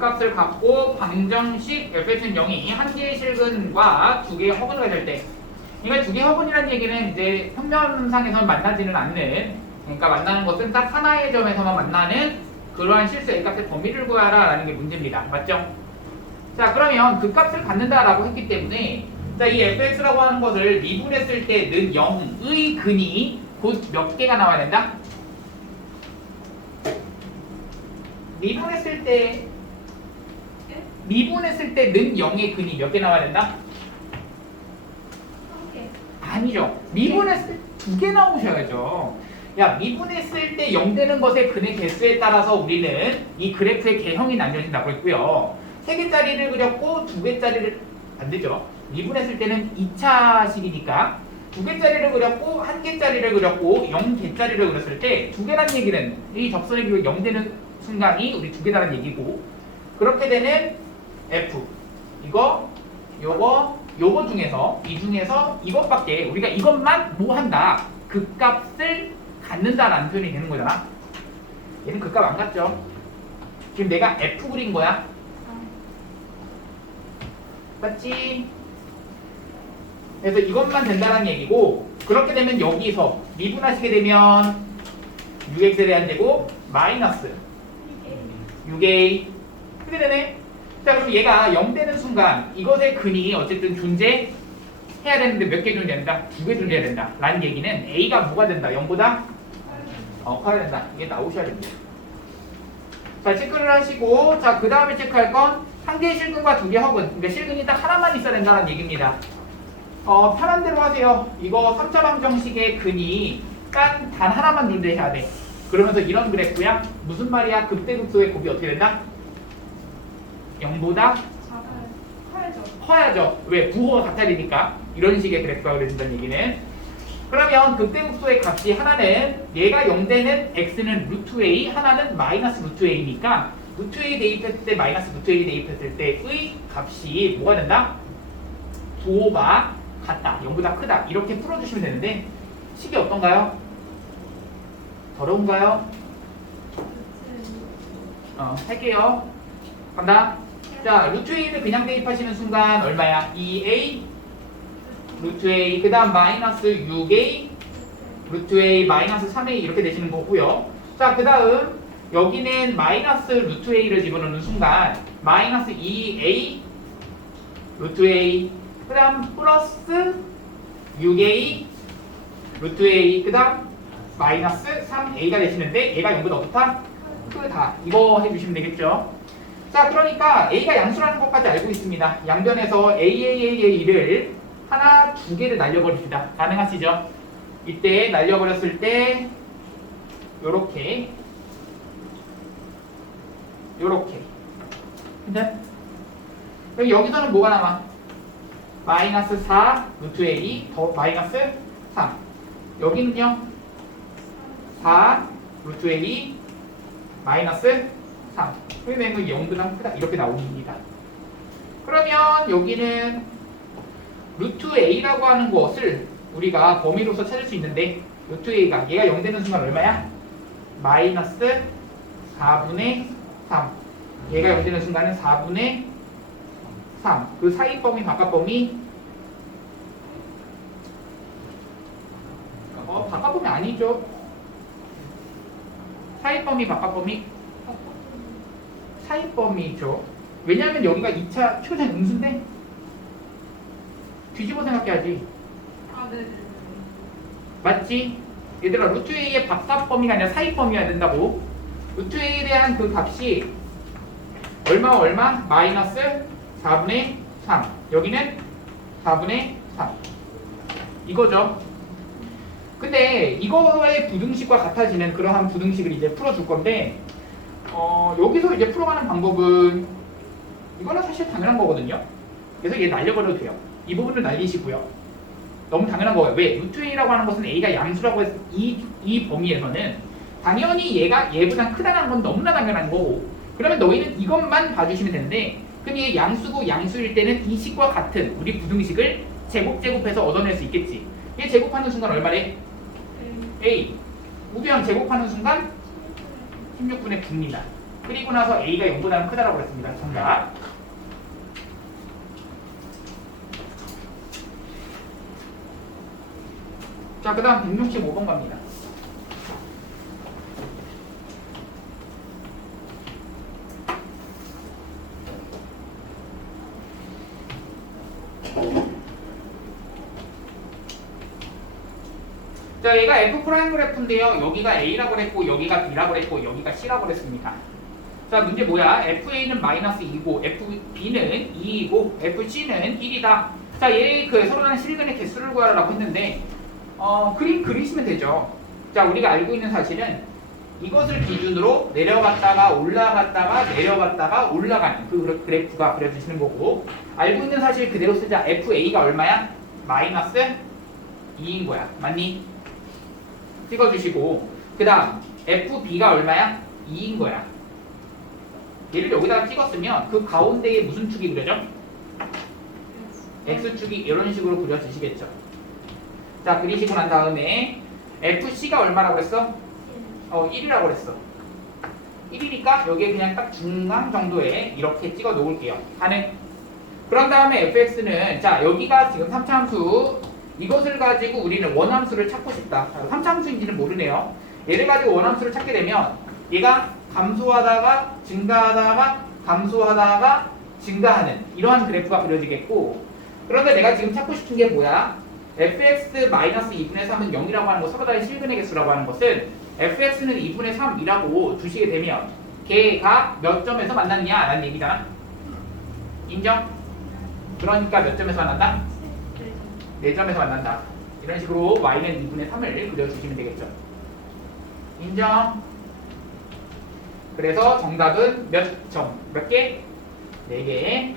값을 갖고 방정식 fx는 0이 한 개의 실근과 두 개의 허근을 가질 때, 그러니까 두 개의 허근이라는 얘기는 이제 평면상에서 만나지는 않는, 그러니까 만나는 것은 딱 하나의 점에서만 만나는 그러한 실수 a 값의 범위를 구하라 라는 게 문제입니다. 맞죠? 자, 그러면 그 값을 갖는다라고 했기 때문에 자, 이 fx라고 하는 것을 미분했을 때는 0의 근이 곧 몇 개가 나와야 된다? 미분했을 때는 0의 근이 몇 개 나와야 된다? 아니죠. 미분했을 때 두 개 나오셔야죠. 야, 미분했을 때 0 되는 것의 근의 개수에 따라서 우리는 이 그래프의 개형이 나뉘어진다고 했고요. 3개짜리를 그렸고 2개짜리를 안 되죠. 미분했을 때는 2차식이니까 2개짜리를 그렸고 1개짜리를 그렸고 0개짜리를 그렸을 때 2개라는 얘기는 이 접선의 비율이 0 되는 순간이 우리 2개다라는 얘기고, 그렇게 되는 F 요거 중에서 이 중에서 이것밖에 우리가 이것만 뭐 한다, 그 값을 갖는다라는 표현이 되는 거잖아. 얘는 그 값 안 갖죠. 지금 내가 F 그린 거야. 맞지? 그래서 이것만 된다는 얘기고, 그렇게 되면 여기서 미분하시게 되면 6x에 대한 제곱 마이너스 6a 그게 되네. 자, 그럼 얘가 0 되는 순간 이것의 근이 어쨌든 존재해야 되는데 몇 개 존재한다? 2개 존재해야 된다 라는 얘기는 a가 뭐가 된다? 0보다 커야 된다. 이게 나오셔야 됩니다. 자, 체크를 하시고, 자, 그 다음에 체크할 건 한 개의 실근과 두 개의 허근. 그러니까 실근이 딱 하나만 있어야 된다는 얘기입니다. 편한 대로 하세요. 이거 3차 방정식의 근이 단 하나만 존재해야 돼. 그러면서 이런 그래프야. 무슨 말이야? 극대극소의 곱이 어떻게 된다? 0보다 커야죠. 왜? 부호가 같아지니까. 이런 식의 그래프가 그려진다는 얘기는. 그러면 극대극소의 값이 하나는 얘가 0 되는 x는 루트 a, 하나는 마이너스 루트 a니까 루트 a 대입했을 때 마이너스 루트 a 대입했을 때의 값이 뭐가 된다? 부호가 같다, 0보다 크다, 이렇게 풀어주시면 되는데 식이 어떤가요? 더러운가요? 할게요. 간다. 자, 루트 a를 그냥 대입하시는 순간 얼마야? 2a 루트 a, 그 다음 마이너스 6a 루트 a 마이너스 3a 이렇게 되시는 거고요. 자, 그 다음 여기는 마이너스 루트 a를 집어넣는 순간 마이너스 2a 루트 a, 그 다음 플러스 6a 루트 a, 그 다음 마이너스 3a가 되시는데 얘가 0보다 어떻다? 크다. 이거 해주시면 되겠죠. 자, 그러니까 a가 양수라는 것까지 알고 있습니다. 양변에서 a를 하나, 두 개를 날려버립시다. 가능하시죠? 이때 날려버렸을 때 요렇게 근데 그럼 여기서는 뭐가 남아? 마이너스 4 루트 a 더 마이너스 3. 여기는요 4 루트 a 마이너스 3. 그러면 0보다 크다 이렇게 나옵니다. 그러면 여기는 루트 a라고 하는 것을 우리가 범위로서 찾을 수 있는데, 루트 a가 얘가 0 되는 순간 얼마야? 마이너스 4분의 3. 얘가 0 되는 순간은 4분의 3. 그 사이 범위 바깥 범위 바깥 범위 아니죠. 사이 범위 바깥 범위 사이 범위죠. 왜냐하면 여기가 2차 초전 음수인데 뒤집어 생각해야지. 네네. 맞지? 얘들아, 루트 a의 바깥 범위가 아니라 사이 범위여야 된다고. 루트 a에 대한 그 값이 얼마? 마이너스 4분의 3. 여기는 4분의 3. 이거죠. 근데 이거의 부등식과 같아지는 그러한 부등식을 이제 풀어줄 건데, 여기서 이제 풀어가는 방법은 이거는 사실 당연한 거거든요. 그래서 얘 날려버려도 돼요. 이 부분을 날리시고요. 너무 당연한 거예요. 왜? 루트 a라고 하는 것은 a가 양수라고 해서 이 범위에서는 당연히 얘가 얘보다 크다는 건 너무나 당연한 거고, 그러면 너희는 이것만 봐주시면 되는데, 그럼 얘 양수고 양수일 때는 이 식과 같은 우리 부등식을 제곱해서 얻어낼 수 있겠지. 얘 제곱하는 순간 얼마래? a. 우주형 제곱하는 순간 16분의 9입니다. 그리고 나서 A가 0보다는 크다라고 그랬습니다. 정답. 자, 그 다음 165번 갑니다. 자, 얘가 F 프라임 그래프인데요. 여기가 A라고 그랬고, 여기가 B라고 그랬고, 여기가 C라고 그랬습니다. 자, 문제 뭐야? FA는 마이너스 2고, FB는 2이고, FC는 1이다. 자, 얘 그 서로 다른 실근의 개수를 구하라고 했는데, 그림 그리시면 되죠. 자, 우리가 알고 있는 사실은 이것을 기준으로 내려갔다가 올라갔다가 내려갔다가 올라가는 그 그래프가 그려주시는 거고, 알고 있는 사실 그대로 쓰자. FA가 얼마야? 마이너스 2인 거야. 맞니? 찍어주시고, 그 다음 FB가 얼마야? 2인 거야. 얘를 여기다가 찍었으면 그 가운데에 무슨 축이 그려져? X축이 이런 식으로 그려주시겠죠. 자, 그리시고 난 다음에 FC가 얼마라고 그랬어? 1이라고 그랬어. 1이니까 여기에 그냥 딱 중간 정도에 이렇게 찍어 놓을게요. 가능? 그런 다음에 fx는, 자, 여기가 지금 3차함수, 이것을 가지고 우리는 원함수를 찾고 싶다. 3차함수인지는 모르네요. 얘를 가지고 원함수를 찾게 되면 얘가 감소하다가 증가하다가 감소하다가 증가하는 이러한 그래프가 그려지겠고, 그런데 내가 지금 찾고 싶은 게 뭐야? fx-2분의 3은 0이라고 하는 거, 서로 다른 실근의 개수라고 하는 것은 fx는 2분의 3이라고 두시게 되면 걔가 몇 점에서 만났냐? 라는 얘기잖아. 인정? 그러니까 몇 점에서 만난다? 4점에서 만난다. 이런 식으로 y는 2분의 3을 그려주시면 되겠죠. 인정? 그래서 정답은 몇 점? 몇 개? 4개.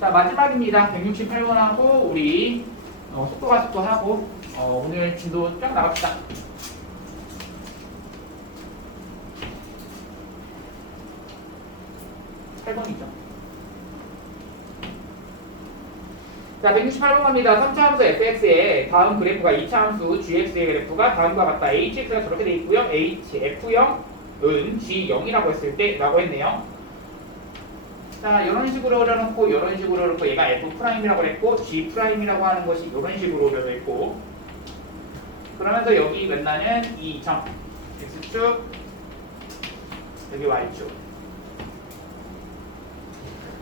자, 마지막입니다. 168번하고 우리 속도 가속도 하고 오늘 진도 쫙 나갑시다. 8번이죠. 자, 168번 갑니다. 3차 함수 fx의 다음 그래프가 2차 함수 gx의 그래프가 다음과 같다. hx가 저렇게 돼 있고요. hf0은 g0이라고 했을 때 라고 했네요. 자, 이런 식으로 그려놓고 이런 식으로 그려놓고 얘가 f'이라고 그랬고 g'이라고 하는 것이 이런 식으로 그려져 있고, 그러면서 여기 만나는 이 점 x축, 여기 y축.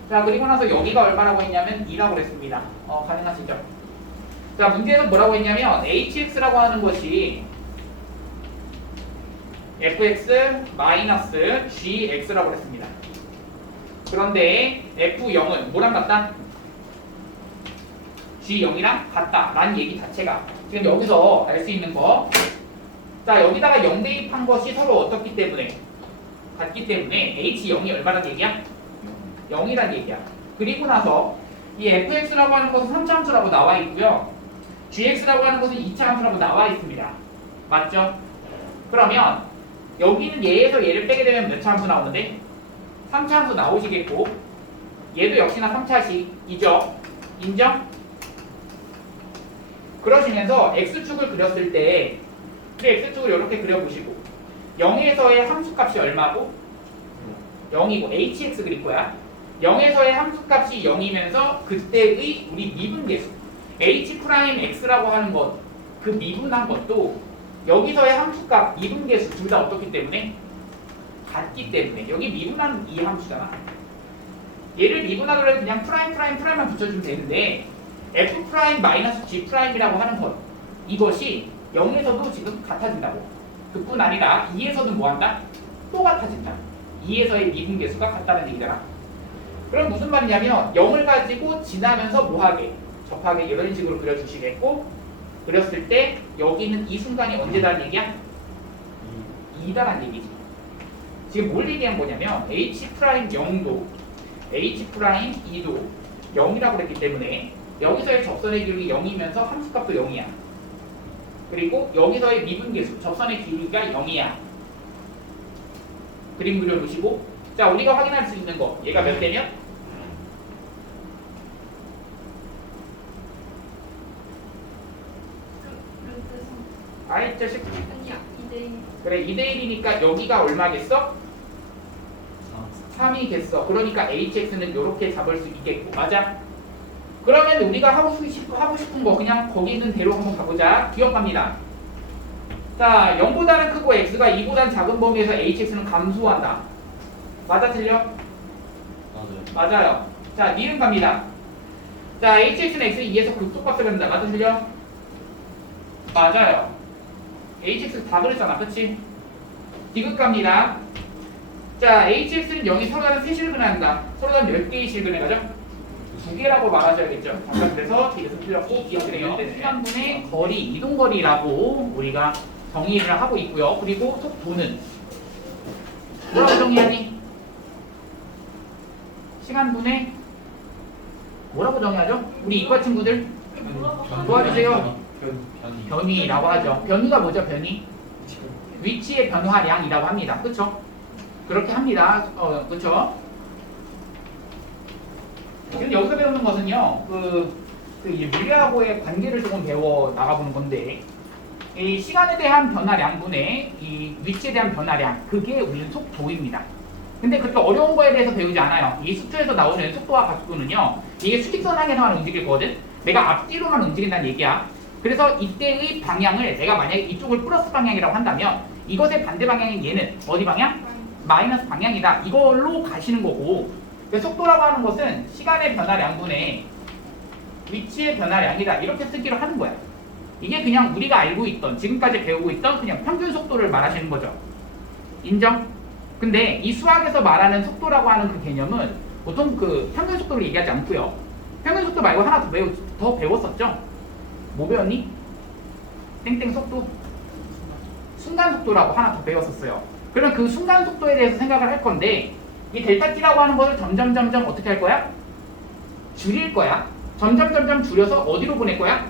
자, 그리고 나서 여기가 얼마라고 했냐면 2라고 그랬습니다. 가능하시죠? 자, 문제에서 뭐라고 했냐면 hx라고 하는 것이 fx-gx라고 그랬습니다. 그런데 f0은 뭐랑 같다? g0이랑 같다 라는 얘기 자체가 지금 여기서 알 수 있는 거, 자, 여기다가 0 대입한 것이 서로 어떻기 때문에? 같기 때문에 h0이 얼마란 얘기야? 0이란 얘기야. 그리고 나서 이 fx라고 하는 것은 3차 함수라고 나와 있고요, gx라고 하는 것은 2차 함수라고 나와 있습니다. 맞죠? 그러면 여기는 얘에서 얘를 빼게 되면 몇 차 함수 나오는데? 3차 함수 나오시겠고, 얘도 역시나 3차식이죠. 인정? 그러시면서 x축을 그렸을 때 그 x축을 이렇게 그려보시고 0에서의 함수값이 얼마고? 0이고 hx 그릴 거야. 0에서의 함수값이 0이면서 그때의 우리 미분계수 h'x라고 하는 것, 그 미분한 것도 여기서의 함수값, 미분계수 둘 다 어떻기 때문에? 같기 때문에. 여기 미분한 이 함수잖아. 얘를 미분하더라도 그냥 프라임만 붙여주면 되는데 f'-g'이라고 하는 것, 이것이 0에서도 지금 같아진다고. 그뿐 아니라 2에서는 뭐한다? 또 같아진다. 2에서의 미분계수가 같다는 얘기잖아. 그럼 무슨 말이냐면 0을 가지고 지나면서 뭐하게? 접하게 이런 식으로 그려주시겠고, 그렸을 때 여기는 이 순간이 언제다는 얘기야? 2다라는 얘기지. 지금 뭘 얘기한 거냐면 h'0도 h'2도 0이라고 그랬기 때문에 여기서의 접선의 기울기 0이면서 함수값도 0이야. 그리고 여기서의 미분계수 접선의 기울기가 0이야. 그림 그려놓으시고, 자, 우리가 확인할 수 있는 거, 얘가 몇 대면? 아이 자식. 아니야, 2대1. 그래, 2대1이니까 여기가 얼마겠어? 3이겠어. 그러니까 hx는 이렇게 잡을 수 있겠고. 맞아? 그러면 우리가 하고 싶은 거 그냥 거기 있는 대로 한번 가보자. 기억합니다. 자, 0보다는 크고 x가 2보다는 작은 범위에서 hx는 감소한다. 맞아, 틀려? 맞아요. 자, 니은 갑니다. 자, hx는 x 2에서 극소값을 갖는다. 맞아, 틀려? 맞아요. hx 다 그랬잖아. 그치? 디귿 갑니다. 자, hx는 0이 서로 다른 3실근을 한다. 서로 다른 몇 개의 실근을 가죠? 2개라고 말하셔야겠죠. 잠깐 그래서 뒤에서 틀렸고 기억해요. 시간분의 거리, 이동거리라고 우리가 정의를 하고 있고요. 그리고 속도는 뭐라고 정의하니? 시간분의 뭐라고 정의하죠? 우리 이과 친구들 도와주세요. 변위라고 하죠. 변위가 뭐죠? 변위? 위치의 변화량이라고 합니다. 그렇죠? 그렇게 합니다. 그렇죠? 지금 여기서 배우는 것은요, 이 물리하고의 관계를 조금 배워 나가보는 건데, 이 시간에 대한 변화량분의 이 위치에 대한 변화량, 그게 우리는 속도입니다. 근데 그렇게 어려운 거에 대해서 배우지 않아요. 이 수초에서 나오는 속도와 가속도는요, 이게 수직선상에서만 움직일 거거든. 내가 앞뒤로만 움직인다는 얘기야. 그래서 이때의 방향을 내가 만약에 이쪽을 플러스 방향이라고 한다면 이것의 반대 방향인 얘는 어디 방향? 마이너스 방향이다. 이걸로 가시는 거고, 속도라고 하는 것은 시간의 변화량분의 위치의 변화량이다. 이렇게 쓰기로 하는 거야. 이게 그냥 우리가 알고 있던, 지금까지 배우고 있던 그냥 평균 속도를 말하시는 거죠. 인정? 근데 이 수학에서 말하는 속도라고 하는 그 개념은 보통 그 평균 속도를 얘기하지 않고요. 평균 속도 말고 하나 더 배웠었죠? 뭐 배웠니? 땡땡 속도? 순간 속도라고 하나 더 배웠었어요. 그럼 그 순간 속도에 대해서 생각을 할 건데, 이 델타 t라고 하는 것을 점점 어떻게 할 거야? 줄일 거야. 점점 줄여서 어디로 보낼 거야?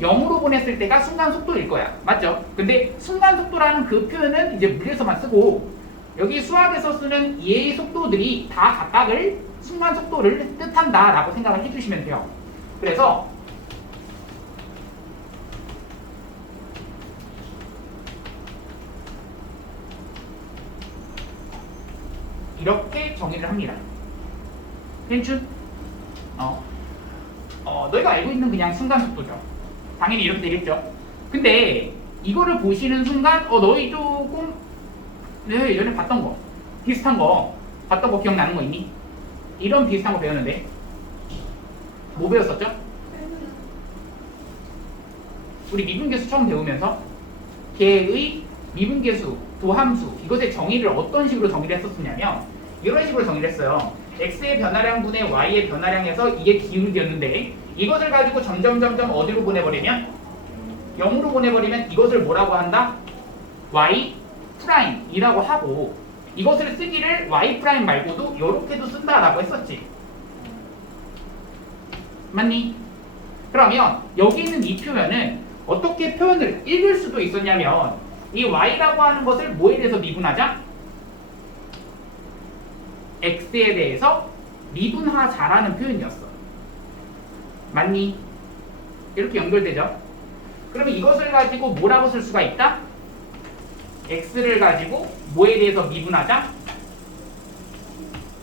0으로 보냈을 때가 순간 속도일 거야. 맞죠? 근데 순간 속도라는 그 표현은 이제 물리에서만 쓰고, 여기 수학에서 쓰는 이해의 속도들이 다 각각을 순간 속도를 뜻한다 라고 생각을 해주시면 돼요. 그래서 이렇게 정의를 합니다. 괜춘? 너희가 알고 있는 그냥 순간 속도죠. 당연히 이렇게 되겠죠. 근데 이거를 보시는 순간 너희 조금 예전에 봤던 거 비슷한 거 봤던 거 기억나는 거 있니? 이런 비슷한 거 배웠는데 뭐 배웠었죠? 우리 미분계수 처음 배우면서 걔의 미분계수, 도함수 이것의 정의를 어떤 식으로 정의를 했었냐면 이런 식으로 정의를 했어요. x의 변화량분의 y의 변화량에서 이게 기울기였는데 이것을 가지고 점점 어디로 보내버리면 0으로 보내버리면 이것을 뭐라고 한다? y 프라임이라고 하고 이것을 쓰기를 y 프라임 말고도 이렇게도 쓴다라고 했었지. 맞니? 그러면 여기 있는 이 표현은 어떻게 표현을 읽을 수도 있었냐면 이 y라고 하는 것을 뭐에 대해서 미분하자? x에 대해서 미분하자라는 표현이었어. 맞니? 이렇게 연결되죠? 그러면 이것을 가지고 뭐라고 쓸 수가 있다? x를 가지고 뭐에 대해서 미분하자?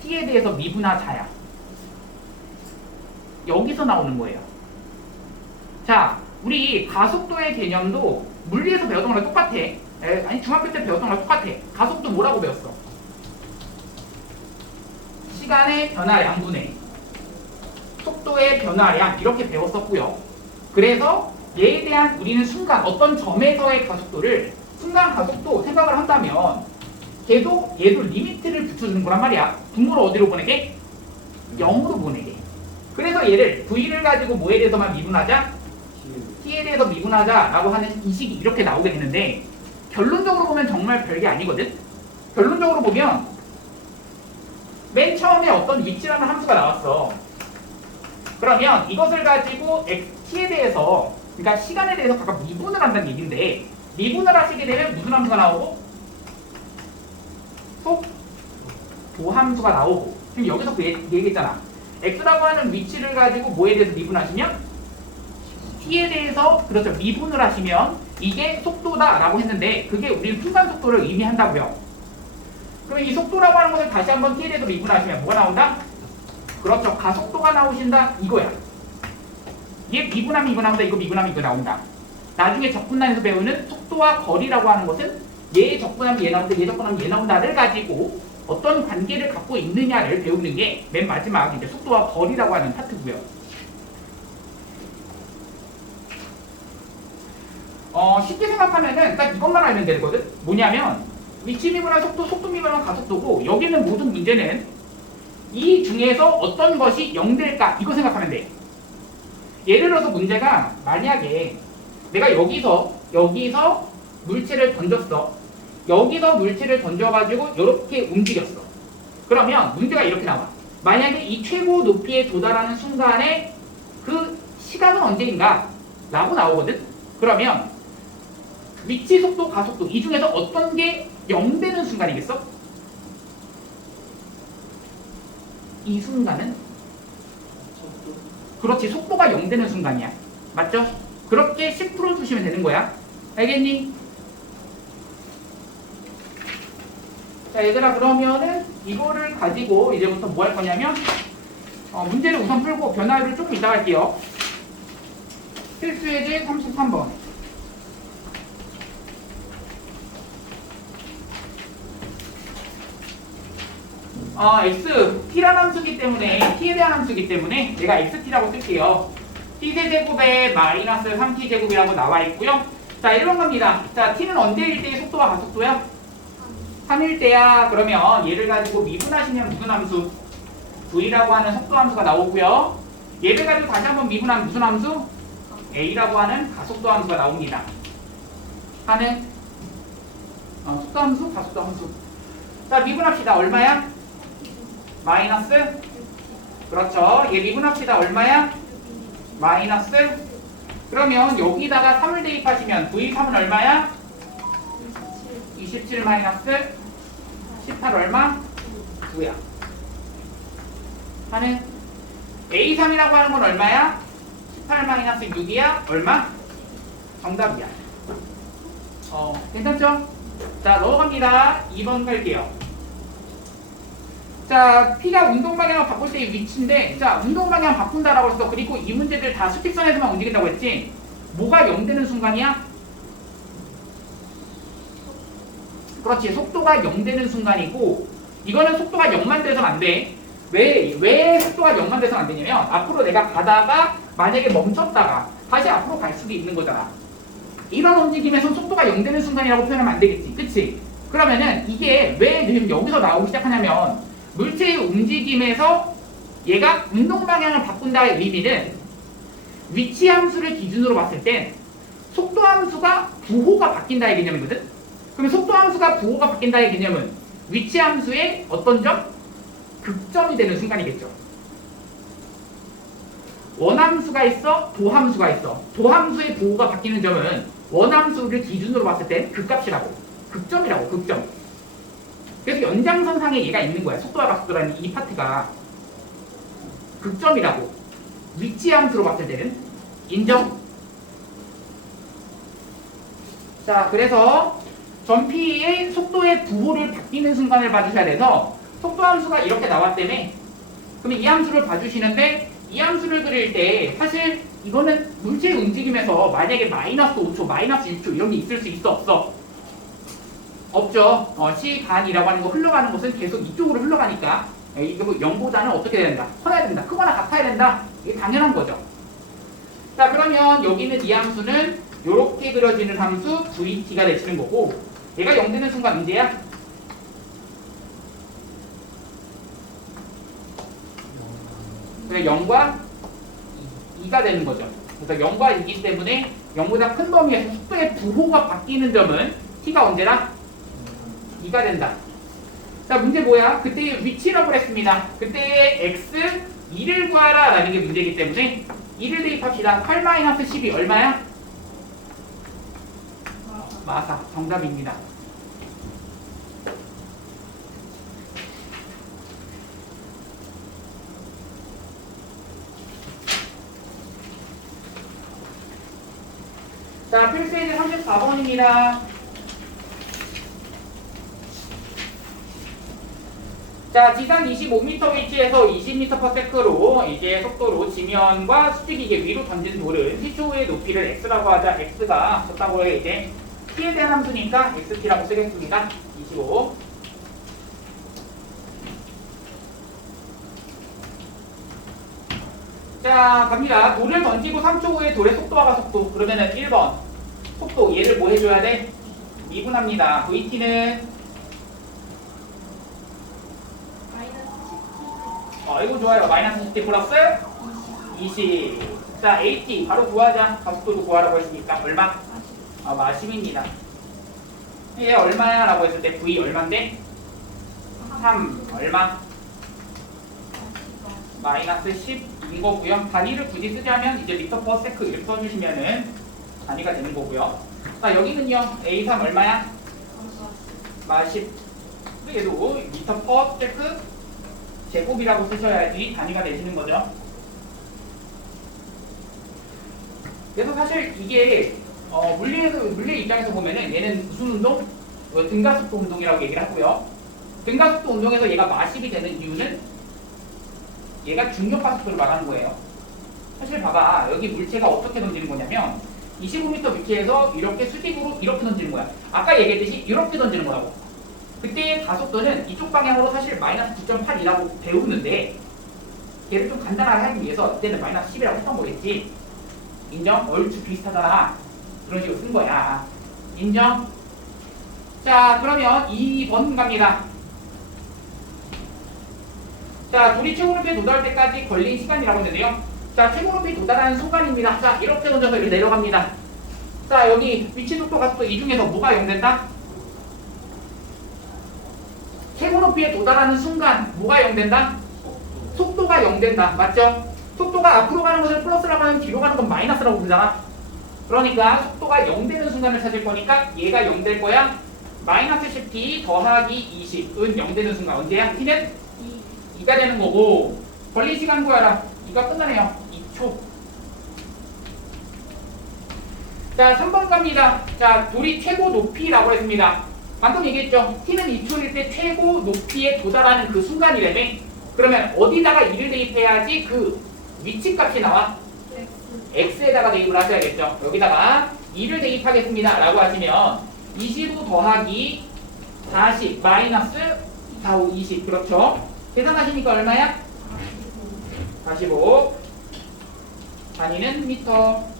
t에 대해서 미분하자야. 여기서 나오는 거예요. 자, 우리 가속도의 개념도 물리에서 배웠던 거랑 똑같아. 아니 중학교 때 배웠던 거랑 똑같아. 가속도 뭐라고 배웠어? 시간의 변화량분의 속도의 변화량 이렇게 배웠었고요. 그래서 얘에 대한 우리는 순간 어떤 점에서의 가속도를 순간 가속도 생각을 한다면 얘도 리미트를 붙여주는 거란 말이야. 분모를 어디로 보내게? 0으로 보내게. 그래서 얘를 v를 가지고 뭐에 대해서만 미분하자? t에 대해서 미분하자 라고 하는 이 식이 이렇게 나오게 되는데 결론적으로 보면 정말 별게 아니거든. 결론적으로 보면 맨 처음에 어떤 위치라는 함수가 나왔어. 그러면 이것을 가지고 t에 대해서 그러니까 시간에 대해서 각각 미분을 한다는 얘기인데 미분을 하시게 되면 무슨 함수가 나오고? 속도함수가 나오고 지금 여기서 그 얘기했잖아. x라고 하는 위치를 가지고 뭐에 대해서 미분하시면? t에 대해서 그렇죠. 미분을 하시면 이게 속도다 라고 했는데 그게 우리는 순간 속도를 의미한다고요. 그럼 이 속도라고 하는 것을 다시 한번 t에 대해서 미분하시면 뭐가 나온다? 그렇죠. 가속도가 나오신다 이거야. 얘 미분하면 이거 나온다. 이거 미분하면 이거 나온다. 나중에 적분단에서 배우는 속도와 거리라고 하는 것은 얘 적분하면 얘 나온다. 얘 적분하면 얘 나온다를 가지고 어떤 관계를 갖고 있느냐를 배우는 게 맨 마지막 이제 속도와 거리라고 하는 파트고요. 쉽게 생각하면은 딱 이것만 알면 되거든. 뭐냐면 위치 미분한 속도, 속도 미분한 가속도고 여기는 모든 문제는 이 중에서 어떤 것이 0될까 이거 생각하면 돼. 예를 들어서 문제가 만약에 내가 여기서 물체를 던졌어. 여기서 물체를 던져가지고 이렇게 움직였어. 그러면 문제가 이렇게 나와. 만약에 이 최고 높이에 도달하는 순간에 그 시간은 언제인가? 라고 나오거든. 그러면 위치, 속도, 가속도 이 중에서 어떤 게 0 되는 순간이겠어? 이 순간은? 그렇지, 속도가 0 되는 순간이야. 맞죠? 그렇게 10% 주시면 되는 거야. 알겠니? 자, 얘들아, 그러면은 이거를 가지고 이제부터 뭐 할 거냐면 문제를 우선 풀고 변화를 조금 이따 할게요. 필수예제 33번. x, t라는 함수기 때문에, t에 대한 함수기 때문에 내가 xt라고 쓸게요. t세제곱에 마이너스 3t제곱이라고 나와 있고요. 자, 1번 갑니다. 자, t는 언제일 때의 속도와 가속도야? 3일 때야. 그러면 얘를 가지고 미분하시면 무슨 함수? v라고 하는 속도 함수가 나오고요. 얘를 가지고 다시 한번 미분하면 무슨 함수? a라고 하는 가속도 함수가 나옵니다. 하는 속도 함수, 가속도 함수. 자, 미분합시다. 얼마야? 마이너스? 그렇죠. 얘 미분합시다. 얼마야? 마이너스? 그러면 여기다가 3을 대입하시면 v3은 얼마야? 27 마이너스 18 얼마? 9야. 하는 a3이라고 하는 건 얼마야? 18 마이너스 6이야? 얼마? 정답이야. 괜찮죠? 자, 넘어갑니다. 2번 갈게요. 자, P가 운동 방향을 바꿀 때의 위치인데, 자, 운동 방향 바꾼다라고 했어. 그리고 이 문제들 다 수직선에서만 움직인다고 했지. 뭐가 0 되는 순간이야? 그렇지, 속도가 0 되는 순간이고, 이거는 속도가 0만 돼서는 안 돼. 왜 속도가 0만 돼서는 안 되냐면, 앞으로 내가 가다가 만약에 멈췄다가 다시 앞으로 갈 수도 있는 거잖아. 이런 움직임에서 속도가 0 되는 순간이라고 표현하면 안 되겠지. 그치? 그러면은 이게 왜 지금 여기서 나오기 시작하냐면, 물체의 움직임에서 얘가 운동 방향을 바꾼다의 의미는 위치 함수를 기준으로 봤을 땐 속도 함수가 부호가 바뀐다의 개념이거든? 그러면 속도 함수가 부호가 바뀐다의 개념은 위치 함수의 어떤 점? 극점이 되는 순간이겠죠. 원함수가 있어, 도함수가 있어. 도함수의 부호가 바뀌는 점은 원함수를 기준으로 봤을 땐 극값이라고. 극점이라고, 극점. 그래서 연장선상에 얘가 있는 거야. 속도와 가속도라는 이 파트가 극점이라고. 위치 함수로 봤을 때는 인정? 자, 그래서 전피의 속도의 부호를 바뀌는 순간을 봐주셔야 돼서 속도 함수가 이렇게 나왔다며. 그러면 이 함수를 봐주시는데 이 함수를 그릴 때 사실 이거는 물체의 움직임에서 만약에 마이너스 5초, 마이너스 6초 이런 게 있을 수 있어, 없어? 없죠. 시간이라고 하는 거 흘러가는 것은 계속 이쪽으로 흘러가니까 이거 0보다는 어떻게 해야 된다? 커야 된다. 크거나 같아야 된다. 이게 당연한 거죠. 자, 그러면 여기는 이 함수는 이렇게 그려지는 함수 VT가 되시는 거고 얘가 0 되는 순간 문제야? 그래 0과 2가 되는 거죠. 그래서 0과 2이기 때문에 0보다 큰 범위에서 속도의 부호가 바뀌는 점은 T가 언제나 2가 된다. 자, 문제 뭐야? 그때의 위치라고 했습니다. 그때의 x 2를 구하라 라는 게 문제이기 때문에 2를 대입합시다. 8-12 얼마야? 마사. 정답입니다. 자, 필수예제 34번입니다. 자, 지상 25m 위치에서 20m/s로 이제 속도로 지면과 수직이게 위로 던진 돌은 티초의 높이를 x라고 하자. x가 좋다고 해. 이제 t에 대한 함수니까 xt라고 쓰겠습니다. 25. 자, 갑니다. 돌을 던지고 3초 후에 돌의 속도와 가속도. 그러면은 1번 속도 얘를 뭐 해줘야 돼? 미분합니다. vt는 이거 좋아요. 마이너스 10t 플러스 20. 자, AT 바로 구하자. 가속도도 구하라고 했으니까 얼마? 마십입니다. 얘 얼마야? 라고 했을 때 V 얼마인데? 3 얼마? 마이너스 10인 거고요. 단위를 굳이 쓰자면 이제 미터 퍼 세크 이렇게 써주시면은 단위가 되는 거고요. 자, 여기는요. A3 얼마야? 마10. 얘도 미터 퍼 세크 제곱이라고 쓰셔야지 단위가 되시는 거죠. 그래서 사실 이게 물리 입장에서 보면은 얘는 무슨 운동? 등가속도 운동이라고 얘기를 하고요. 등가속도 운동에서 얘가 마십이 되는 이유는 얘가 중력가속도를 말하는 거예요. 사실 봐봐. 여기 물체가 어떻게 던지는 거냐면 25m 위치에서 이렇게 수직으로 이렇게 던지는 거야. 아까 얘기했듯이 이렇게 던지는 거라고. 그때의 가속도는 이쪽 방향으로 사실 마이너스 9.8이라고 배우는데 얘를 좀 간단하게 하기 위해서 이때는 마이너스 10이라고 했던 거겠지. 인정? 얼추 비슷하잖아. 그런 식으로 쓴 거야. 인정? 자, 그러면 2번 갑니다. 자, 둘이 최고 높이에 도달할 때까지 걸린 시간이라고 했는데요. 자, 최고 높이에 도달하는 순간입니다. 자, 이렇게 던져서 이렇게 내려갑니다. 자, 여기 위치 속도 가속도 이 중에서 뭐가 0 된다? 최고 높이에 도달하는 순간 뭐가 0 된다? 속도가 0 된다. 맞죠? 속도가 앞으로 가는 것을 플러스라고 하면 뒤로 가는 건 마이너스라고 부르잖아. 그러니까 속도가 0 되는 순간을 찾을 거니까 얘가 0 될 거야. 마이너스 10t 더하기 20은 0 되는 순간 언제야? t는 2가 되는 거고 걸린 시간 구하라. 2가 끝나네요. 2초. 자, 3번 갑니다. 자, 돌이 최고 높이라고 했습니다. 방금 얘기했죠. t는 2초일 때 최고 높이에 도달하는 그 순간이라며. 그러면 어디다가 2를 대입해야지 그 위치값이 나와? x에다가 대입을 하셔야겠죠. 여기다가 2를 대입하겠습니다. 라고 하시면 25 더하기 40 마이너스 4, 5, 20. 그렇죠. 계산하시니까 얼마야? 45. 단위는 미터.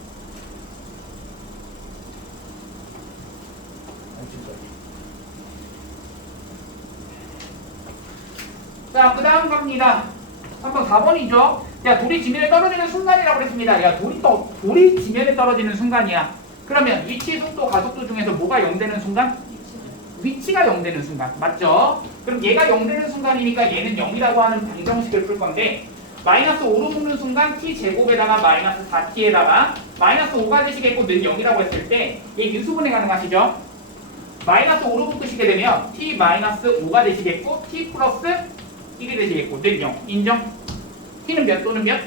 자, 그 다음 갑니다. 한번 4번이죠. 야, 돌이 지면에 떨어지는 순간이라고 그랬습니다. 야, 돌이 지면에 떨어지는 순간이야. 그러면 위치, 속도, 가속도 중에서 뭐가 0 되는 순간? 위치가 0 되는 순간. 맞죠? 그럼 얘가 0 되는 순간이니까 얘는 0이라고 하는 방정식을 풀 건데 마이너스 5로 묶는 순간 t제곱에다가 마이너스 4t에다가 마이너스 5가 되시겠고 는 0이라고 했을 때 얘 유수분해 가능하시죠? 마이너스 5로 묶으시게 되면 t 마이너스 5가 되시겠고 t 플러스 1이 되시겠고 는 0. 인정? t는 몇 또는 몇?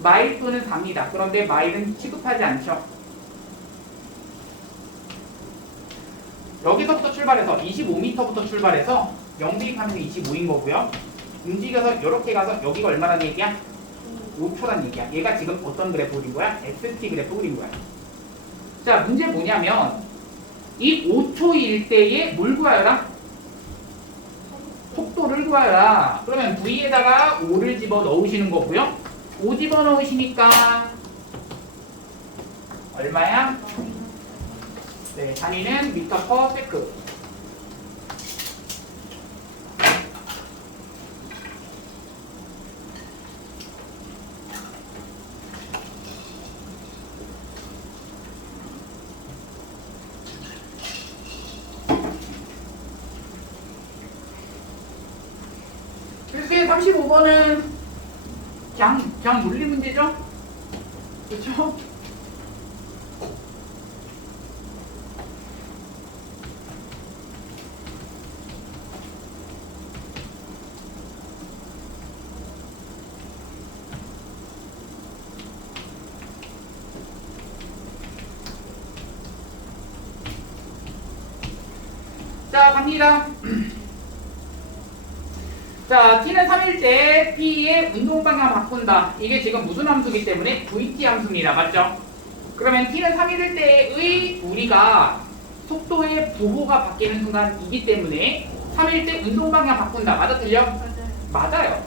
마일 또는 4입니다. 그런데 마일은 취급하지 않죠. 여기서부터 출발해서 25m부터 출발해서 0 대입하는 게 25인 거고요. 움직여서 이렇게 가서 여기가 얼마라는 얘기야? 5초란 얘기야. 얘가 지금 어떤 그래프 그린 거야? xt 그래프 그린 거야. 자, 문제 뭐냐면 이 5초일 때에 뭘 구하여라? 속도를 구하여라. 그러면 v에다가 5를 집어 넣으시는 거고요. 5 집어 넣으시니까 얼마야? 네, 단위는 미터 퍼 세크. 필수의 35번은 그냥 물리 문제죠? 그렇죠? 자, 갑니다. 자, t는 3일 때 p의 운동 방향 바꾼다. 이게 지금 무슨 함수이기 때문에 vt 함수입니다. 맞죠? 그러면 t는 3일 때의 우리가 속도의 부호가 바뀌는 순간이기 때문에 3일 때 운동 방향 바꾼다. 맞아 틀려? 맞아요.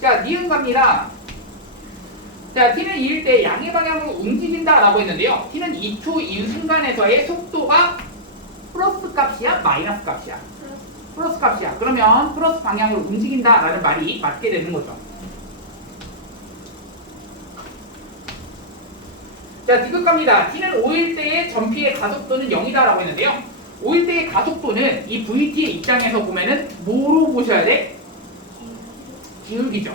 자, 니은 갑니다. 자, t는 2일 때 양의 방향으로 움직인다 라고 했는데요. t는 2초인 순간에서의 속도가 플러스 값이야? 마이너스 값이야? 플러스 값이야. 그러면 플러스 방향으로 움직인다 라는 말이 맞게 되는 거죠. 자, 디귿 갑니다. t는 5일 때의 전피의 가속도는 0이다 라고 했는데요. 5일 때의 가속도는 이 vt의 입장에서 보면은 뭐로 보셔야 돼? 기울기죠.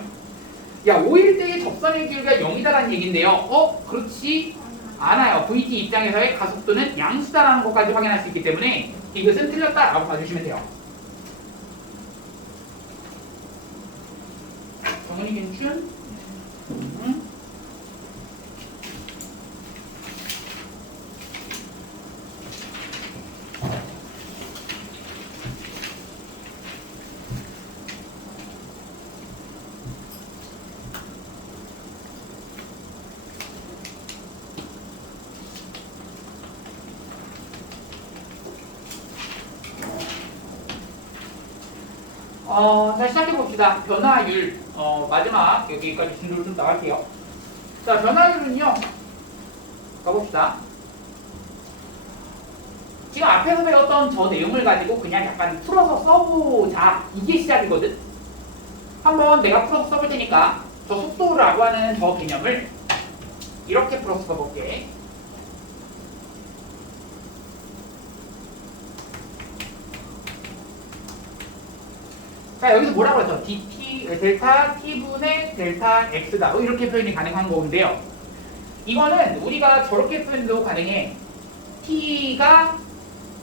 야, 5일 때의 접선의 기울기가 0이다라는 얘기인데요. 그렇지 않아요. vt 입장에서의 가속도는 양수다라는 것까지 확인할 수 있기 때문에 이것은 틀렸다라고 봐주시면 돼요. 정은이 괜춘? 자, 시작해봅시다. 변화율. 마지막 여기까지 진도를 좀 나갈게요. 자, 변화율은요. 가봅시다. 지금 앞에서 배웠던 저 내용을 가지고 그냥 약간 풀어서 써보자. 이게 시작이거든. 한번 내가 풀어서 써볼 테니까 저 속도라고 하는 저 개념을 이렇게 풀어서 써볼게. 자, 여기서 뭐라고 했죠? dt, 델타 t분의 델타 x다. 이렇게 표현이 가능한 건데요. 이거는 우리가 저렇게 표현도 가능해. t가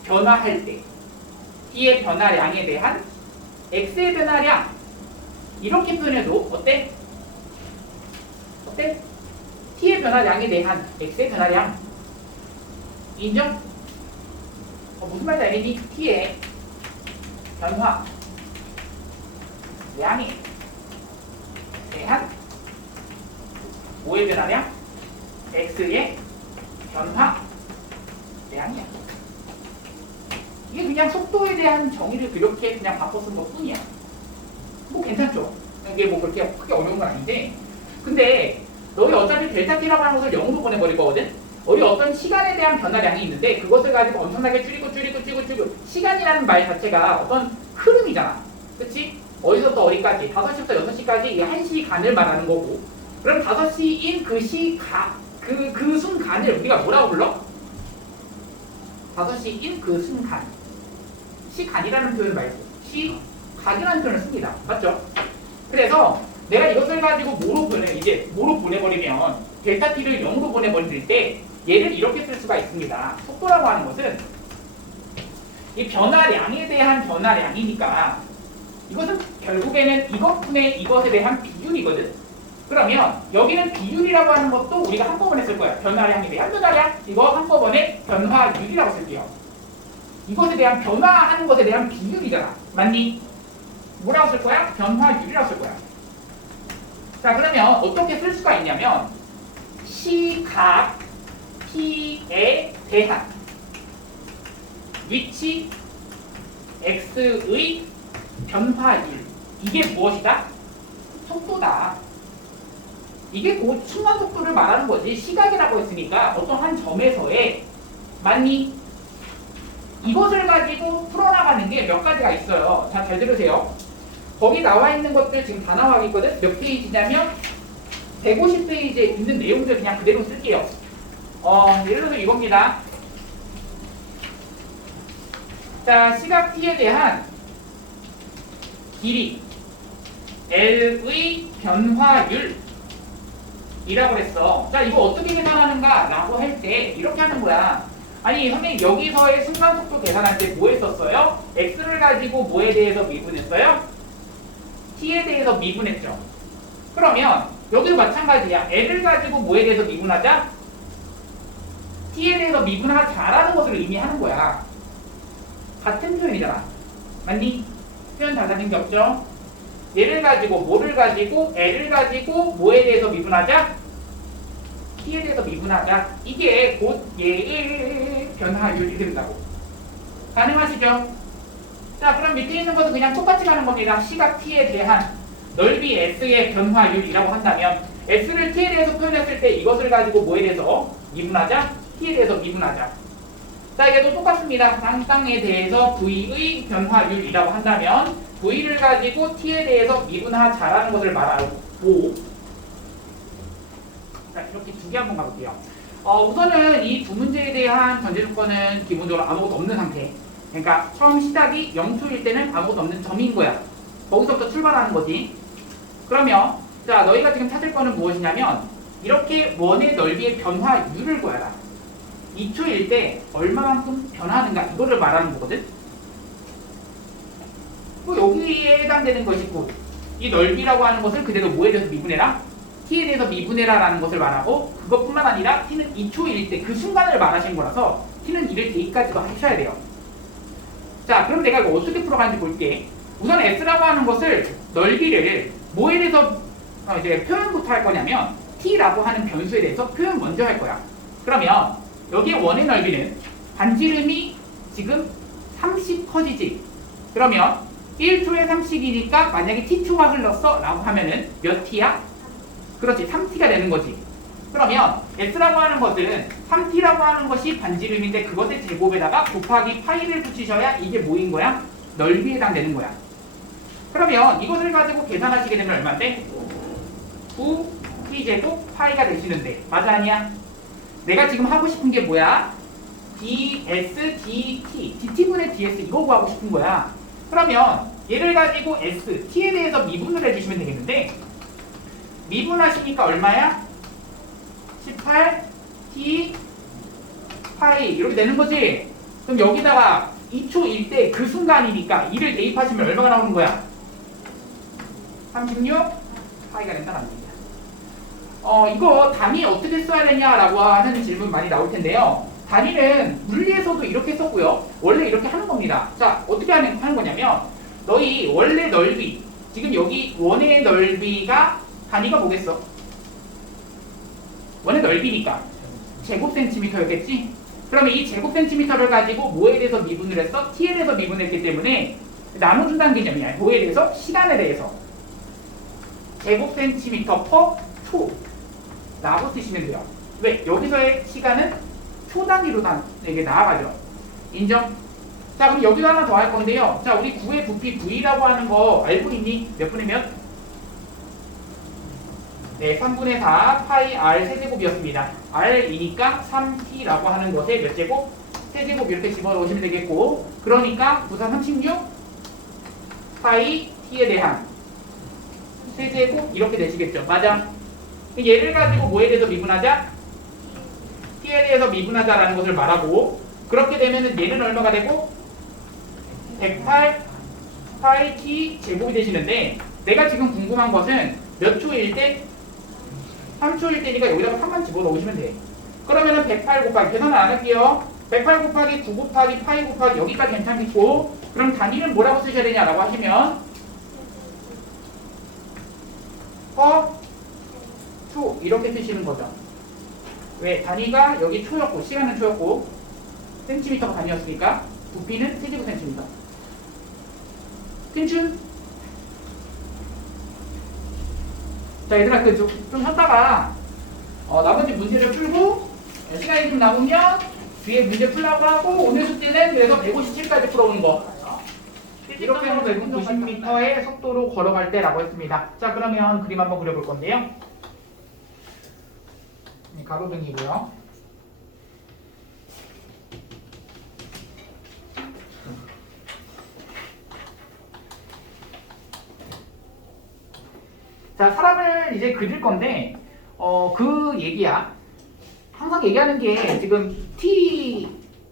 변화할 때 t의 변화량에 대한 x의 변화량 이렇게 표현해도 어때? 어때? t의 변화량에 대한 x의 변화량 인정? 무슨 말인지 알겠니? t의 변화 량에 대한 5의 변화량 x의 변화량이야. 이게 그냥 속도에 대한 정의를 그렇게 그냥 바꿔 쓴 것 뿐이야. 뭐 괜찮죠? 이게 뭐 그렇게 크게 어려운 건 아닌데, 근데 너희 어차피 델타 t라고 하는 것을 0으로 보내버릴 거거든? 우리 어떤 시간에 대한 변화량이 있는데 그것을 가지고 엄청나게 줄이고 시간이라는 말 자체가 어떤 흐름이잖아. 그치? 어디서부터 어디까지? 5시부터 6시까지 이 1시간을 말하는 거고, 그럼 5시인 그 순간을 우리가 뭐라고 불러? 5시인 그 순간. 시간이라는 표현 말고 시간이라는 표현을 씁니다. 맞죠? 그래서 내가 이것을 가지고 뭐로 보내버리면 델타 t를 0으로 보내버릴 때 얘를 이렇게 쓸 수가 있습니다. 속도라고 하는 것은 이 변화량에 대한 변화량이니까 이것은 결국에는 이것분의 이것에 대한 비율이거든. 그러면 여기는 비율이라고 하는 것도 우리가 한꺼번에 쓸 거야. 변화량에 대한 변화량, 이거 한꺼번에 변화율이라고 쓸게요. 이것에 대한 변화하는 것에 대한 비율이잖아. 맞니? 뭐라고 쓸 거야? 변화율이라고 쓸 거야. 자, 그러면 어떻게 쓸 수가 있냐면 시각 t에 대한 위치 x의 변화율, 이게 무엇이다? 속도다. 이게 그 순간 속도를 말하는 거지. 시각이라고 했으니까 어떤 한 점에서의, 맞니? 이것을 가지고 풀어나가는 게 몇 가지가 있어요. 자, 잘 들으세요. 거기 나와 있는 것들 지금 다 나와 있거든. 몇 페이지냐면 150페이지에 있는 내용들 그냥 그대로 쓸게요. 예를 들어서 이겁니다. 자, 시각 t에 대한 길이 L의 변화율 이라고 했어. 자, 이거 어떻게 계산하는가 라고 할 때 이렇게 하는 거야. 아니 선생님, 여기서의 순간속도 계산할 때 뭐 했었어요? x를 가지고 뭐에 대해서 미분했어요? t에 대해서 미분했죠. 그러면 여기도 마찬가지야. L을 가지고 뭐에 대해서 미분하자? t에 대해서 미분하자라는 것을 의미하는 거야. 같은 표현이잖아. 맞니? 표현 달라진 게 없죠? 얘를 가지고 뭐를 가지고 L을 가지고 뭐에 대해서 미분하자? T에 대해서 미분하자. 이게 곧 얘의 변화율이 된다고. 가능하시죠? 자, 그럼 밑에 있는 것도 그냥 똑같이 가는 겁니다. 시각 T에 대한 넓이 S의 변화율이라고 한다면 S를 T에 대해서 표현했을 때 이것을 가지고 뭐에 대해서 미분하자? T에 대해서 미분하자. 자, 얘도 똑같습니다. 땅에 대해서 V의 변화율이라고 한다면 V를 가지고 T에 대해서 미분하자라는 것을 말하고, 자, 이렇게 두 개 한번 가볼게요. 우선은 이 두 문제에 대한 전제 조건은 기본적으로 아무것도 없는 상태. 그러니까 처음 시작이 0초일 때는 아무것도 없는 점인 거야. 거기서부터 출발하는 거지. 그러면 자, 너희가 지금 찾을 거는 무엇이냐면 이렇게 원의 넓이의 변화율을 구하라. 2초일 때 얼마만큼 변하는가 이거를 말하는 거거든. 뭐 여기에 해당되는 것이고 이 넓이라고 하는 것을 그대로 뭐에 대해서 미분해라? t에 대해서 미분해라 라는 것을 말하고 그것뿐만 아니라 t는 2초일 때 그 순간을 말하신 거라서 t는 1을 대입까지도 하셔야 돼요. 자, 그럼 내가 이거 어떻게 풀어가는지 볼게. 우선 s라고 하는 것을 넓이를 뭐에 대해서 이제 표현부터 할 거냐면 t라고 하는 변수에 대해서 표현 먼저 할 거야. 그러면 여기 원의 넓이는 반지름이 지금 30 커지지. 그러면 1초에 30이니까 만약에 t초가 흘렀어 라고 하면은 몇 t야? 그렇지, 3t가 되는 거지. 그러면 s라고 하는 것은 3t라고 하는 것이 반지름인데 그것의 제곱에다가 곱하기 파이를 붙이셔야 이게 뭐인 거야? 넓이에 해당되는 거야. 그러면 이것을 가지고 계산하시게 되면 얼마인데? 9t제곱 파이가 되시는데 맞아 아니야? 내가 지금 하고 싶은 게 뭐야? ds, dt, dt분의 ds 이거 구하고 싶은 거야. 그러면 얘를 가지고 s, t에 대해서 미분을 해주시면 되겠는데 미분하시니까 얼마야? 18t 파이 이렇게 되는 거지. 그럼 여기다가 2초일 때 그 순간이니까 2를 대입하시면 얼마가 나오는 거야? 36 파이가 된다는 얘기야. 이거 단위 어떻게 써야 되냐라고 하는 질문 많이 나올 텐데요. 단위는 물리에서도 이렇게 썼고요. 원래 이렇게 하는 겁니다. 자, 어떻게 하는 거냐면 너희 원래 넓이, 지금 여기 원의 넓이가 단위가 뭐겠어? 원의 넓이니까 제곱센티미터였겠지? 그러면 이 제곱센티미터를 가지고 뭐에 대해서 미분을 했어? t에 대해서 미분했기 때문에 나눠준다는 개념이야. 뭐에 대해서? 시간에 대해서. 제곱센티미터 퍼 초 라고 쓰시면 돼요. 왜? 여기서의 시간은 초 단위로 이게 나아가죠. 인정? 자, 그럼 여기도 하나 더 할 건데요. 자, 우리 9의 부피 V라고 하는 거 알고 있니? 몇 분의 몇? 네, 3분의 4 파이 r 세제곱이었습니다. r이니까 3t라고 하는 것에 몇 제곱? 세제곱 이렇게 집어넣으시면 되겠고, 그러니까 9, 4, 36 파이 t에 대한 세제곱 이렇게 되시겠죠. 맞아? 얘를 가지고 뭐에 대해서 미분하자? t에 대해서 미분하자라는 것을 말하고, 그렇게 되면은 얘는 얼마가 되고? 108 파이 t 제곱이 되시는데, 내가 지금 궁금한 것은 몇 초일 때? 3초일 때니까 여기다가 3만 집어넣으시면 돼. 그러면은 108 곱하기, 계산을 안 할게요. 108 곱하기 9 곱하기 파이 곱하기 여기까지 괜찮겠고, 그럼 단위는 뭐라고 쓰셔야 되냐라고 하시면 초 이렇게 쓰시는 거죠. 왜? 단위가 여기 초였고 시간은 초였고 센티미터가 단위였으니까 부피는 세제곱 센티미터. 괜춘? 자, 얘들아 좀 하다가 나머지 문제를 풀고 시간이 좀 남으면 뒤에 문제 풀라고 하고 오늘 숙제는 그래서 157까지 풀어오는 거 이렇게 하면 190m의 속도로 걸어갈 때라고 했습니다. 자, 그러면 그림 한번 그려볼 건데요. 가로등이고요. 자, 사람을 이제 그릴 건데 그 얘기야. 항상 얘기하는 게 지금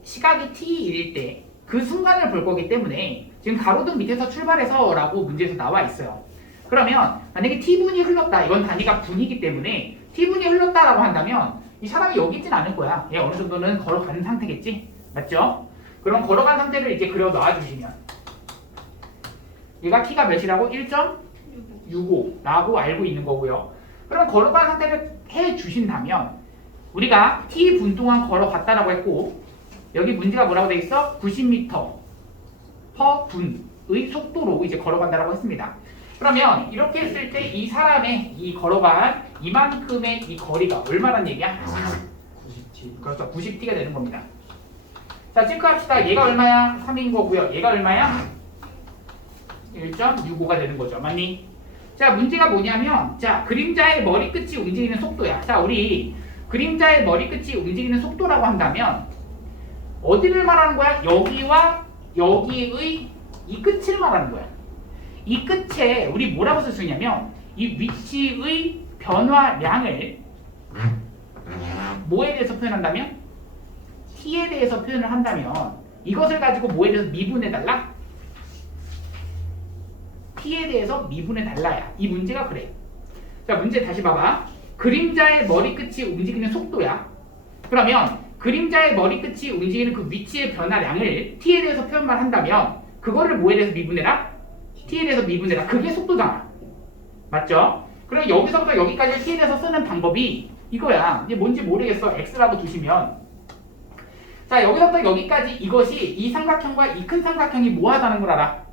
시각이 t일 때 그 순간을 볼 거기 때문에 지금 가로등 밑에서 출발해서 라고 문제에서 나와 있어요. 그러면 만약에 t분이 흘렀다. 이건 단위가 분이기 때문에 t분이 흘렀다라고 한다면 이 사람이 여기 있진 않을 거야. 얘 어느 정도는 걸어가는 상태겠지? 맞죠? 그럼 걸어간 상태를 이제 그려 놔주시면 얘가 키가 몇이라고? 1.65라고 알고 있는 거고요. 그럼 걸어간 상태를 해주신다면 우리가 t분 동안 걸어갔다라고 했고 여기 문제가 뭐라고 돼 있어? 90m per 분의 속도로 이제 걸어간다라고 했습니다. 그러면 이렇게 했을 때 이 사람의 이 걸어간 이만큼의 이 거리가 얼마란 얘기야? 90t. 그렇죠. 90t가 되는 겁니다. 자, 체크합시다. 얘가 얼마야? 3인 거고요. 얘가 얼마야? 1.65가 되는 거죠. 맞니? 자, 문제가 뭐냐면 자, 그림자의 머리끝이 움직이는 속도야. 자, 우리 그림자의 머리끝이 움직이는 속도라고 한다면 어디를 말하는 거야? 여기와 여기의 이 끝을 말하는 거야. 이 끝에 우리 뭐라고 쓸 수 있냐면 이 위치의 변화량을 뭐에 대해서 표현한다면? t에 대해서 표현을 한다면 이것을 가지고 뭐에 대해서 미분해달라? t에 대해서 미분해달라야. 이 문제가 그래. 자, 문제 다시 봐봐. 그림자의 머리끝이 움직이는 속도야. 그러면 그림자의 머리끝이 움직이는 그 위치의 변화량을 t에 대해서 표현만 한다면 그거를 뭐에 대해서 미분해라? t에 대해서 미분해라. 그게 속도잖아. 맞죠? 그럼 여기서부터 여기까지 t에 대해서 쓰는 방법이 이거야. 이게 뭔지 모르겠어. x라고 두시면 자, 여기서부터 여기까지 이것이 이 삼각형과 이 큰 삼각형이 뭐하다는 걸 알아?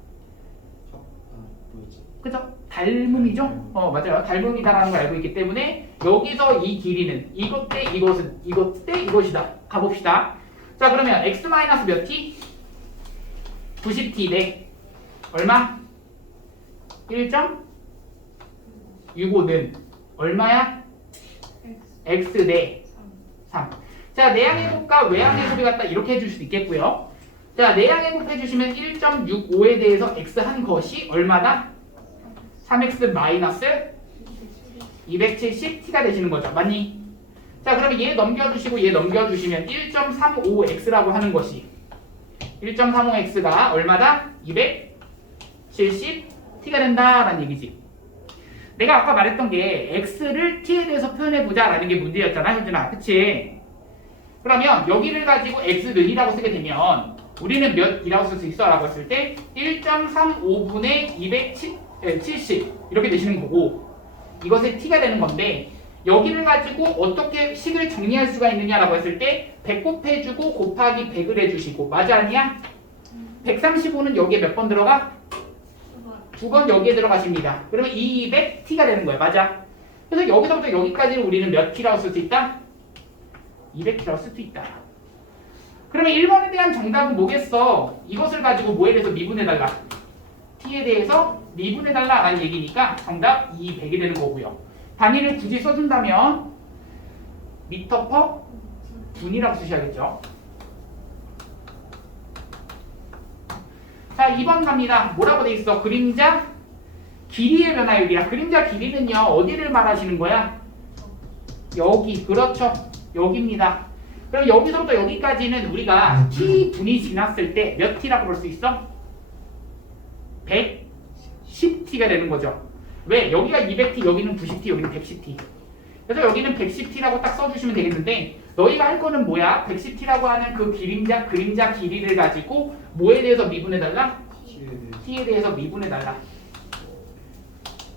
뭐였지? 그죠? 닮음이죠? 맞아요. 닮음이다라는 걸 알고 있기 때문에 여기서 이 길이는 이것 대 이것은 이것 대 이것이다. 가봅시다. 자, 그러면 x 마이너스 몇 t? 90t 대 얼마? 1.65는 얼마야? x 대 3. 자, 내양의곱과 외양의곱이 같다 이렇게 해줄 수도 있겠고요. 자, 내양의곱 해주시면 1.65에 대해서 x 한 것이 얼마다? 3x 마이너스 270t가 되시는 거죠. 맞니? 자, 그러면 얘 넘겨주시고 얘 넘겨주시면 1.35x라고 하는 것이 1.35x가 얼마다? 270t가 된다라는 얘기지. 내가 아까 말했던 게 x를 t에 대해서 표현해보자 라는 게 문제였잖아, 효준아. 그치? 그러면 여기를 가지고 x는이라고 쓰게 되면 우리는 몇이라고 쓸 수 있어? 라고 했을 때 1.35분의 270 이렇게 되시는 거고 이것의 t가 되는 건데 여기를 가지고 어떻게 식을 정리할 수가 있느냐라고 했을 때 100 곱해주고 곱하기 100을 해주시고 맞아 아니야? 135는 여기에 몇 번 들어가? 2번 여기에 들어가십니다. 그러면 200t가 되는 거예요. 맞아? 그래서 여기서부터 여기까지는 우리는 몇 t라고 쓸 수 있다? 200t라고 쓸 수 있다. 그러면 1번에 대한 정답은 뭐겠어? 이것을 가지고 뭐에 대해서 미분해달라? t에 대해서 미분해달라 라는 얘기니까 정답 200이 되는 거고요. 단위를 굳이 써준다면 미터 퍼 분이라고 쓰셔야겠죠. 자, 2번 갑니다. 뭐라고 돼 있어? 그림자 길이의 변화율이야. 그림자 길이는요 어디를 말하시는 거야? 여기. 그렇죠. 여기입니다. 그럼 여기서부터 여기까지는 우리가 t분이 지났을 때 몇 t라고 볼 수 있어? 110t가 되는 거죠. 왜? 여기가 200t, 여기는 90t, 여기는 110t. 그래서 여기는 110t라고 딱 써주시면 되겠는데 너희가 할 거는 뭐야? 110t라고 하는 그 그림자 길이를 가지고 뭐에 대해서 미분해달라? t에 대해서 미분해달라.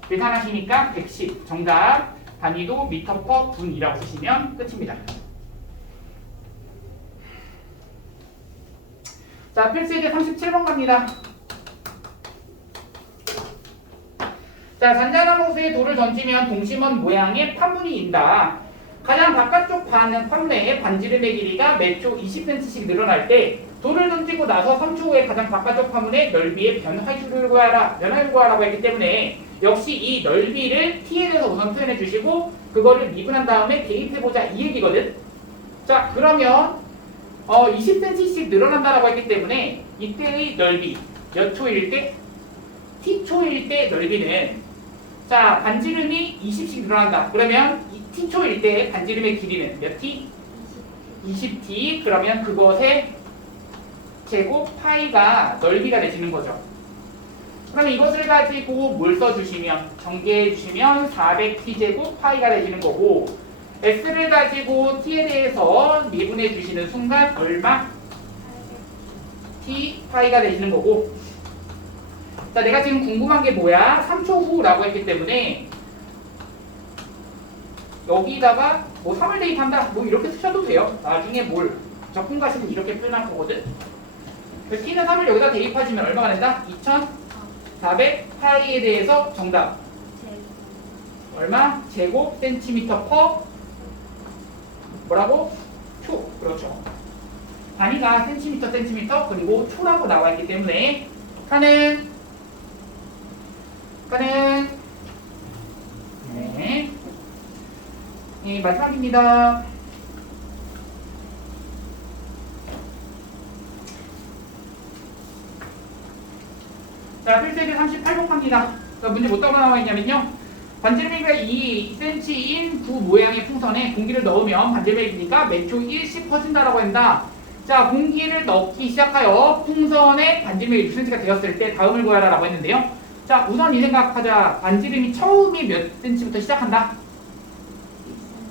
계산하시니까 110. 정답 단위도 미터 퍼 분이라고 쓰시면 끝입니다. 자, 필수예제 37번 갑니다. 자, 잔잔한 호수에 돌을 던지면 동심원 모양의 파문이 인다. 가장 바깥쪽 판내의 반지름의 길이가 매초 20cm씩 늘어날 때 돌을 던지고 나서 3초 후에 가장 바깥쪽 파문의 넓이의 변화율을 구하라고 했기 때문에 역시 이 넓이를 t에 대해서 우선 표현해 주시고 그거를 미분한 다음에 대입해보자 이 얘기거든. 자, 그러면 20cm씩 늘어난다라고 했기 때문에 이때의 넓이 몇 초일 때? t초일 때 넓이는 자, 반지름이 20씩 늘어난다. 그러면 이 t초일 때 반지름의 길이는 몇 t? 20t. 그러면 그것의 제곱 파이가 넓이가 되시는 거죠. 그러면 이것을 가지고 뭘 써주시면 정개해 주시면 400t 제곱 파이가 되시는 거고 x를 가지고 t에 대해서 미분해 주시는 순간 얼마? t 파이가 되시는 거고. 자, 내가 지금 궁금한 게 뭐야? 3초 후라고 했기 때문에 여기다가 뭐 3을 대입한다. 뭐 이렇게 쓰셔도 돼요. 나중에 뭘 적분가식은 이렇게 표현할 거거든. 그래서 t는 3을 여기다 대입하시면 얼마가 된다? 2400파이에 대해서 정답 얼마? 제곱 센티미터 퍼 뭐라고? 초. 그렇죠. 단위가 센티미터 그리고 초라고 나와 있기 때문에 하는 네. 네, 마지막입니다. 자, 필수의 38번 갑니다. 문제 뭐 따로 나와 있냐면요. 반지름이가 2cm인 구 모양의 풍선에 공기를 넣으면 반지름이니까 매초 1씩 퍼진다라고 한다. 자, 공기를 넣기 시작하여 풍선에 반지름이 6cm가 되었을 때 다음을 구하라라고 했는데요. 자, 우선 이 생각하자. 반지름이 처음이 몇 cm부터 시작한다?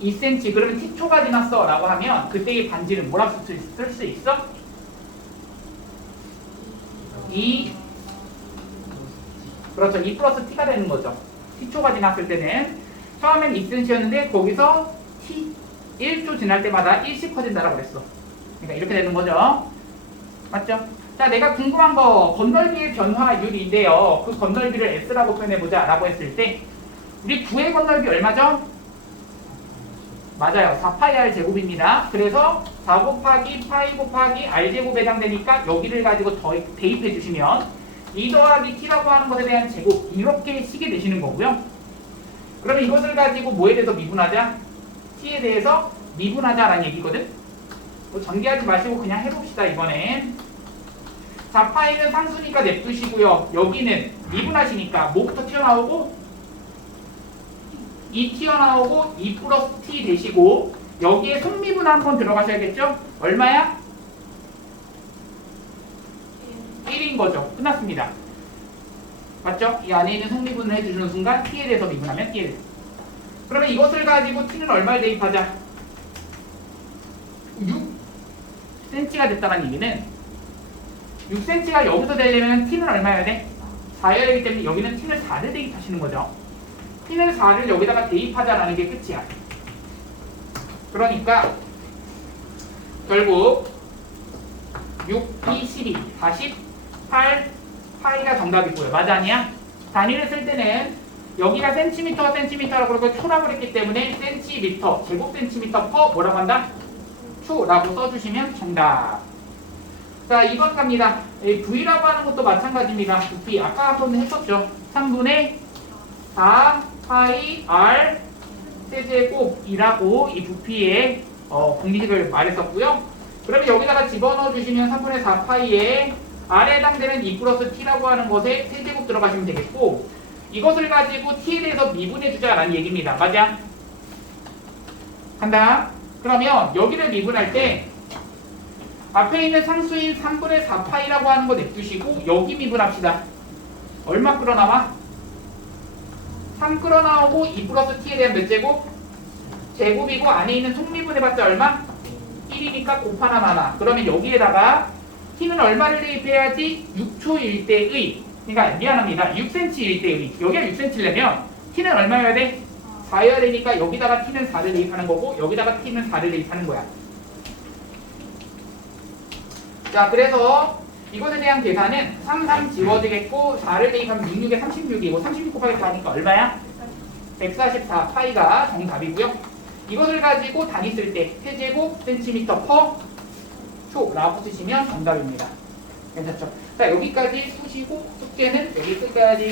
2cm. 그러면 t초가 지났어 라고 하면 그때의 반지름 뭐라고 쓸 수 있어? 2 그렇죠. 2 플러스 t가 되는 거죠. t초가 지났을 때는 처음엔 2cm였는데 거기서 t 1초 지날 때마다 1씩 커진다라고 그랬어. 그러니까 이렇게 되는 거죠. 맞죠? 자, 내가 궁금한 거 건널비의 변화율인데요. 그 건널비를 s라고 표현해보자 라고 했을 때 우리 구의 건널비 얼마죠? 맞아요. 4파이 r제곱입니다. 그래서 4 곱하기 파이 곱하기 r제곱에 해당되니까 여기를 가지고 더 대입해 주시면 2 더하기 t라고 하는 것에 대한 제곱 이렇게 시게 되시는 거고요. 그러면 이것을 가지고 뭐에 대해서 미분하자? t에 대해서 미분하자라는 얘기거든. 뭐 전개하지 마시고 그냥 해봅시다. 이번엔 4파이는 상수니까 냅두시고요. 여기는 미분하시니까 뭐부터 튀어나오고 2 튀어나오고 2 플러스 t 되시고 여기에 속미분 한번 들어가셔야겠죠? 얼마야? 1인 거죠. 끝났습니다. 맞죠? 이 안에 있는 속미분을 해주는 순간 t에 대해서 미분하면 1. 그러면 이것을 가지고 t는 얼마를 대입하자? 6cm가 됐다는 얘기는 6cm가 여기서 되려면 t는 얼마여야 돼? 4여야 되기 때문에 여기는 t를 4를 대입하시는 거죠. t는 4를 여기다가 대입하자라는 게 끝이야. 그러니까 결국 6, 2, 12, 48 파이가 정답이고요. 맞아 아니야? 단위를 쓸 때는 여기가 센티미터라고 그러고 초라고 그랬기 때문에 센티미터, 제곱 센티미터 퍼 뭐라고 한다? 초라고 써주시면 정답. 자, 2번 갑니다. V라고 하는 것도 마찬가지입니다. V 아까 한번 했었죠. 3분의 4 파이 r 세제곱이라고 이 부피의 공식을 말했었고요. 그러면 여기다가 집어넣어 주시면 3분의 4 파이에 r에 해당되는 2 플러스 t라고 하는 것에 세제곱 들어가시면 되겠고 이것을 가지고 t에 대해서 미분해 주자라는 얘기입니다. 맞아? 간다. 그러면 여기를 미분할 때 앞에 있는 상수인 3분의 4 파이라고 하는 거 냅두시고 여기 미분합시다. 얼마 끌어나와? 3 끌어나오고 2 플러스 t에 대한 몇 제곱? 제곱이고 안에 있는 속미분 해봤자 얼마? 1이니까 곱하나 마나. 그러면 여기에다가 t는 얼마를 대입해야지? 6초일 때의 그러니까 미안합니다. 6cm일 때의 여기가 6cm려면 t는 얼마여야 돼? 4여야 되니까 여기다가 t는 4를 대입하는 거고 여기다가 t는 4를 대입하는 거야. 자, 그래서 이것에 대한 계산은 3 지워지겠고 4를 대입하면 66에 36이고 36 곱하기 4니까 얼마야? 144 파이가 정답이고요. 이것을 가지고 단위 쓸 때 세제곱 센티미터 퍼 초라고 쓰시면 정답입니다. 괜찮죠? 자, 여기까지 푸시고 숙제는 여기 끝까지.